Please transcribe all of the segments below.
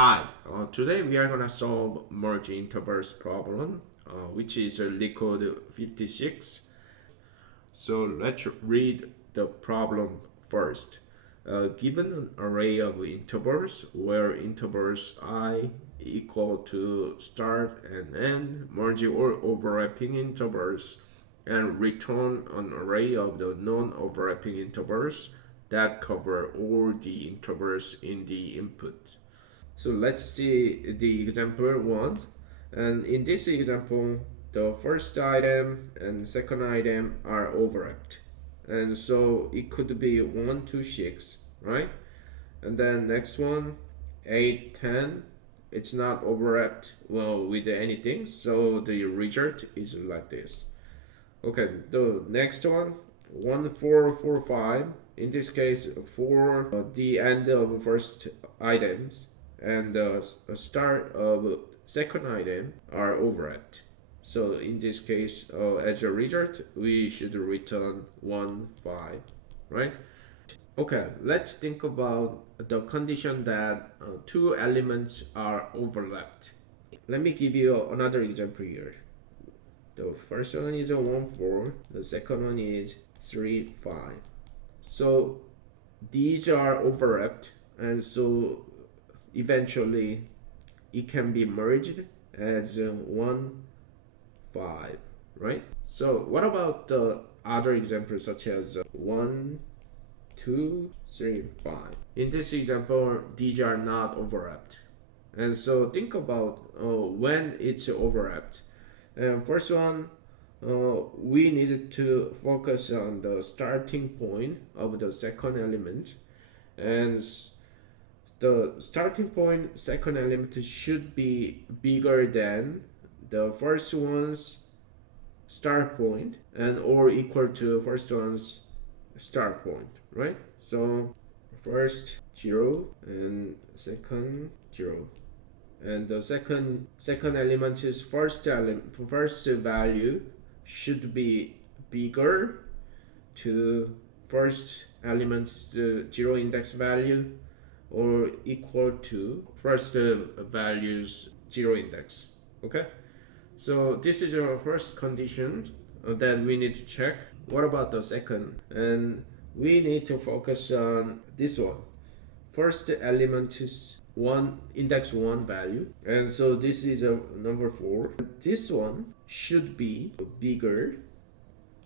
Hi, today we are gonna solve merge intervals problem, which is LeetCode 56. So let's read the problem first. Given an array of intervals where intervals I equal to start and end, merge or overlapping intervals, and return an array of the non-overlapping intervals that cover all the intervals in the input. So let's see the example one. And in this example, the first item and second item are overlapped. And so it could be 1 to 6, right? And then next one, 8, 10, it's not overlapped well with anything. So the result is like this. Okay, the next one, 1, 4, 4, 5. In this case, for the end of first items and the start of second item are overlapped. So in this case, as a result, we should return 1, 5, right? Okay, let's think about the condition that two elements are overlapped. Let me give you another example here. The first one is a 1, 4. The second one is 3, 5. So these are overlapped, and so eventually it can be merged as 1, 5, right? So what about the other examples such as 1, 2, 3, 5? In this example, these are not overlapped. And so think about when it's overlapped. First one, we needed to focus on the starting point of the second element, and the starting point second element should be bigger than the first one's start point and or equal to first one's start point, right? So first 0 and second 0, and the second element is first value should be bigger to first element's zero index value or equal to first value's zero index. Okay, so this is our first condition that we need to check. What about the second? And we need to focus on this one. First element is index 1 value, and so this is a number 4. This one should be bigger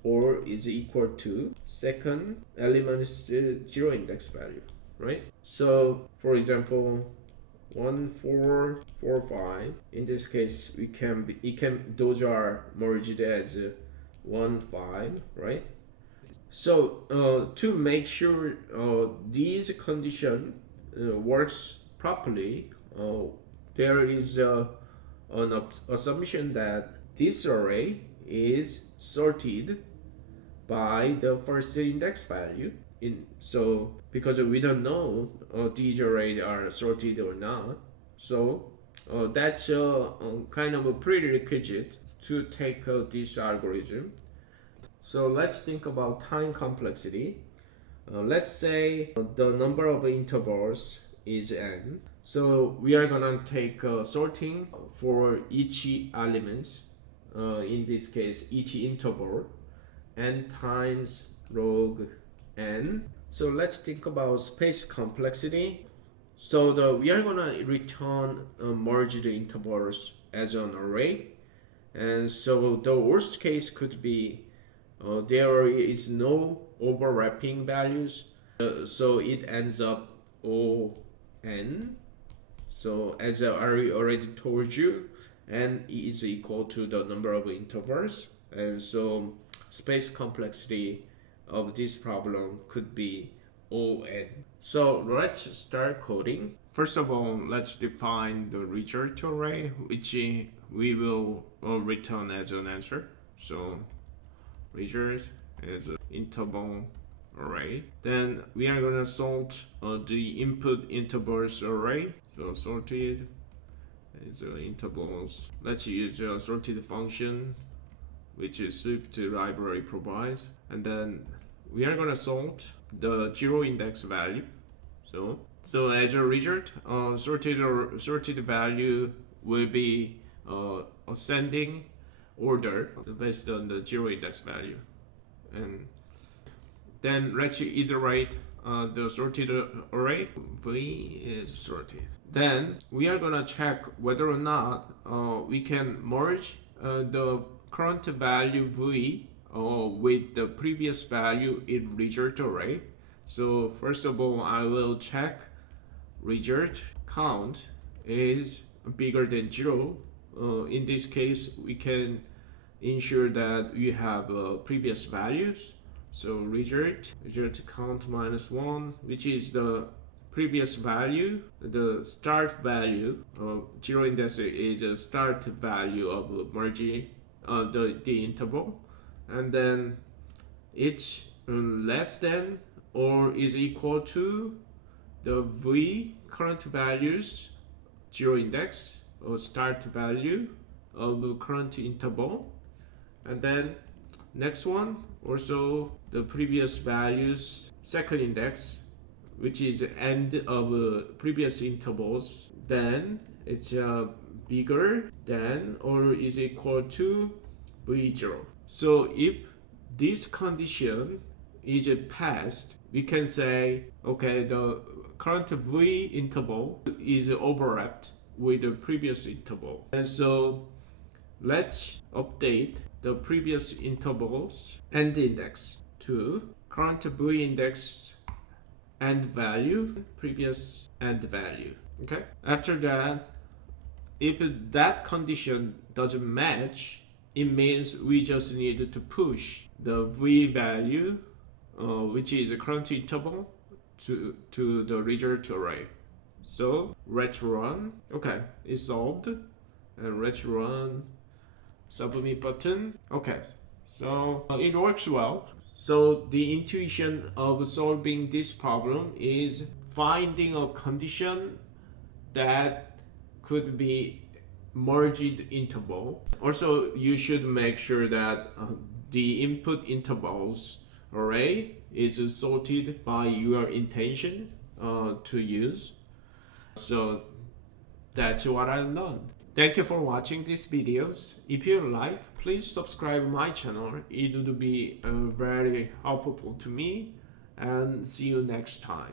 or is equal to second element's 0 index value, right? So for example, 1, 4, 4, 5. In this case, those are merged as 1, 5, right? So to make sure these condition works properly, there is an assumption that this array is sorted by the first index value. So because we don't know these arrays are sorted or not, so that's kind of a prerequisite to take this algorithm. So let's think about time complexity. Let's say the number of intervals is n. So we are gonna take sorting for each element, in this case each interval, n times log n. So let's think about space complexity. So we are gonna return merged intervals as an array, and so the worst case could be there is no overlapping values, so it ends up O(n). So as I already told you, n is equal to the number of intervals, and so space complexity of this problem could be O(n). So let's start coding. First of all, let's define the result array, which we will return as an answer. So result is an interval array. Then we are gonna sort the input intervals array. So sorted is intervals. Let's use a sorted function, which is Swift library provides. And then we are gonna sort the zero index value. So So as a result, sorted value will be ascending order based on the zero index value, and then let's iterate the sorted array. V is sorted. Then we are gonna check whether or not we can merge the current value V with the previous value in result array. So first of all, I will check result count is bigger than 0. In this case, we can ensure that we have previous values. So result count minus 1, which is the previous value. The start value of 0 index is a start value of merging the interval, and then it's less than or is equal to the V current values 0 index or start value of the current interval, and then next one also the previous values second index, which is end of previous intervals. Then it's bigger than or is equal to V0. So if this condition is passed, we can say, okay, the current V interval is overlapped with the previous interval. And so let's update the previous intervals end index to current V index end value, previous end value. Okay. After that, if that condition doesn't match, it means we just need to push the V value, which is the current interval, to the result array. So let's run. Okay, it's solved. And let's run. Submit button. Okay, so it works well. So the intuition of solving this problem is finding a condition that could be merged interval. Also, you should make sure that the input intervals array is sorted by your intention to use. So that's what I learned. Thank you for watching these videos. If you like, please subscribe my channel. It would be very helpful to me, and see you next time.